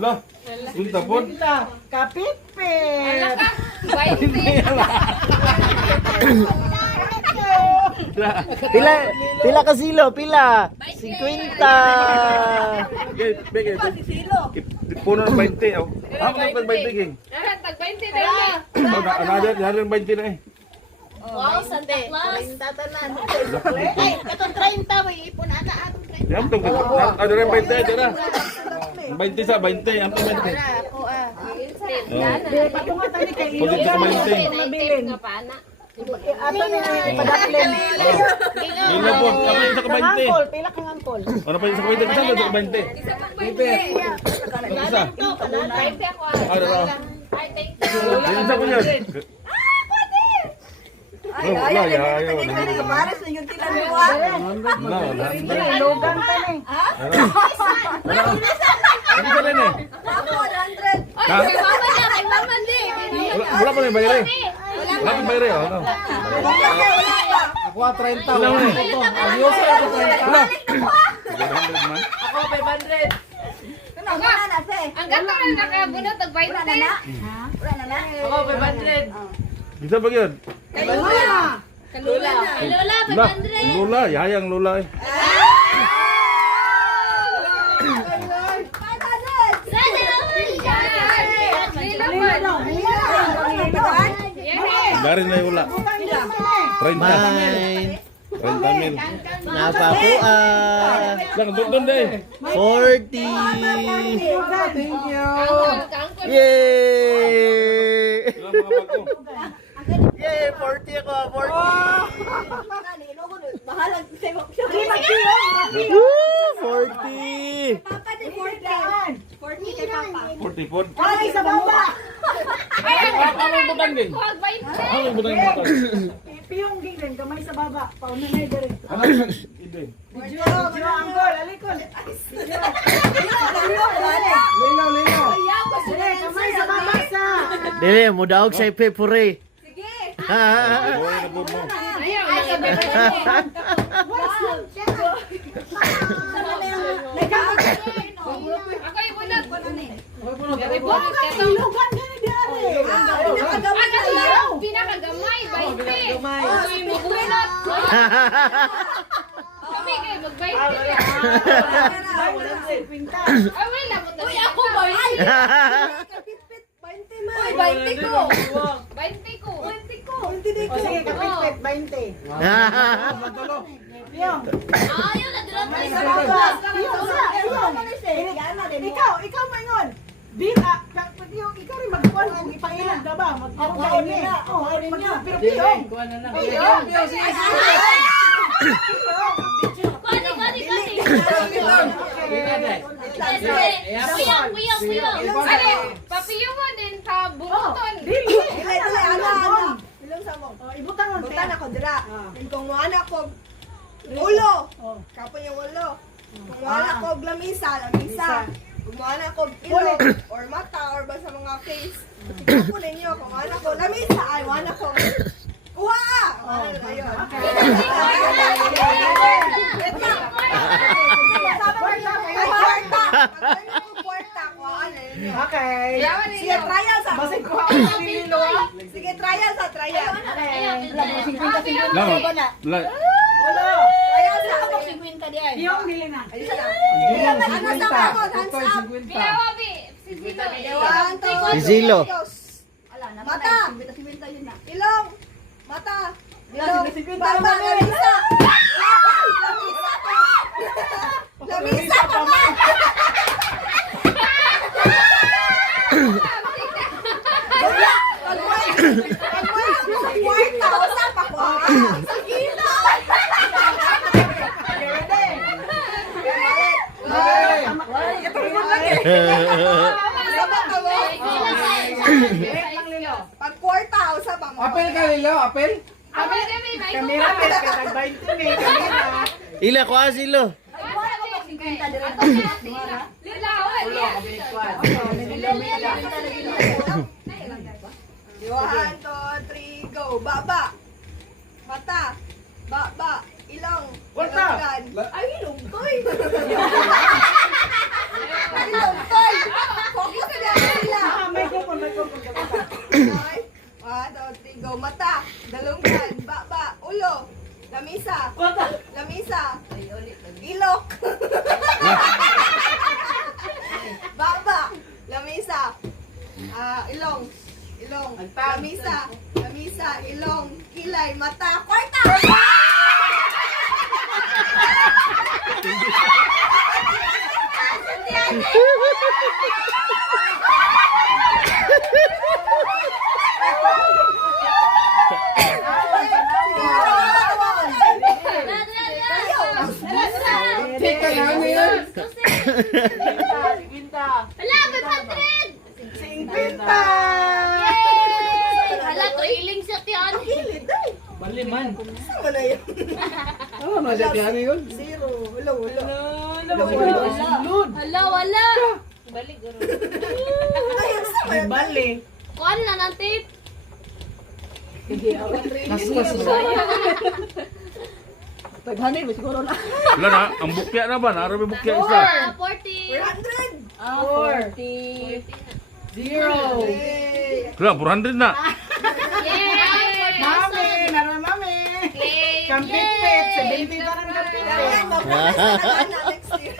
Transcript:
Lah, minta pun. Kapipit. 20. Pila ka silo, pila. 50. Okay, bigay. Puno ng 20. Oh. Ako na tag 20 king. Tag 20 na. Another 20 na eh. Wow, Santa Claus. Ay, katong 30 may ipon ata atong 30. Yan to. Ano rin 20 ito na. 20 sa 20, ang 20. Ako Patungatan ni kay Pwede sa 20. mabilin. Ato ni padaklen. Ila po, ako yung sa 20. Angkol, pila kang angkol. Ano pa yung sa 20? Isa sa 20. Isa. Ano ra? Isa ko yan. Wala, yayo. Pares na yung tilan mo ah. Wala. Lugan pa ni. Ano ka rin eh? Ha? Wala pa rin bayre. Wala pa bayre. Ano? Ako 30. Wala mo eh. Ayos ako 30. Wala. 700 man. Ako 500. Ang gato na nakabunot tag 20. Ako 500. Bisa ba yun? Kalula. Kalula. Kalula Lula. Lula. Yayang lula eh. Garin na yung lula. 30. Mine. 30 mil. Nasa po Lang, doon deh. 40. Thank you. Yay! Ilang mga bag ko? Yay! 40 ako, 40. Woo! 40. 40 pod. Ay, sa baba. Ano yung butang din? Ano yung butang yung butang? Piyong gingin, kamay sa baba. Pauna na yung garin. Ano? Hindi. Video, angkol, alikon. Lilo. Sige, kamay sa baba sa. Dili, mudaog sa ipipuri. Buhay na po mo. Ako ibunot. Ilugan ka na diyan. Pinakagamay, 20. Ay, mabunot. Kami kayo, mag-20. Ay, wala mo to. Uy, ako ba? Ay, 20 ko. 20 ko. 20 ko. Sige, kapit-pit, 20. Piyong. Ayaw na, dila tayo sa Sa baba. baba. Piyong, sa. Ikaw maingon. Di ba, ikaw rin magkuhan kung ipailag na ba? Magkuhan niya. Pero piyong. Puyong. Ay, papiyungon din sa bunuton. Dili. Ibutang mo. Butan ako dira. Kung wala ko ulo, kapon yung ulo. Kung wala ko lamisa. Kung wala ko ilong or mata or basta mga face. Kapon ninyo kung wala ko lamisa ay wala ko. Kuha! Wala na yun. Okay. Sige, trial sa. Basig ko ako sa pililo. Sige, trial sa trial. Lang. Trial sa. Piyong, dili na. Ano sa ako? Hands up. Pilawabi. Si Zilo. One, two, Si Zilo. Mata. Ilong. Mata. Ilong. Baba. Lamisa. Lamisa pa man. Kwarta. Usa pa ko. Sige na. Pag kwarta, usa pa mo. Apel ka, Lilo? Apel? Kami kami, may Kamera, pet, katag 20 ni. Kamera. Ila ko asilo. One, two, three, go. Baba. Mata. Baba. Ilong. Kwarta. Ilonggan. Ay, ilong toy. Ilong toy. mata. Dalunggan. Baba. Ulo. Lamisa. Lamisa. Ilok. Baba. Lamisa. Ilong. Ilong. Lamisa. Lamisa. Ilong. Kilay. Mata. Kwarta. Teka namin yun. Hala, 500! Pinta! Hala, trailing siya tiyan. Baliman. Saan na yun? Ano na siya tiyan yun? Zero. Ulo. Ulo. Hala, wala. Balik, garo. Ayun, saan na yun? Bali. Kuhan na ng tape. Kaskas na. 500 ba siguro na? Wala na, ang bukya na ba? Narabi bukya isa. 40. 400. 40. Zero. Hey. Wala, 400 na. Yay! Mami, nara mami. Claim! Kampit-pit. Sa baby pa rin Dapat kampit-pit. mapulis na next year.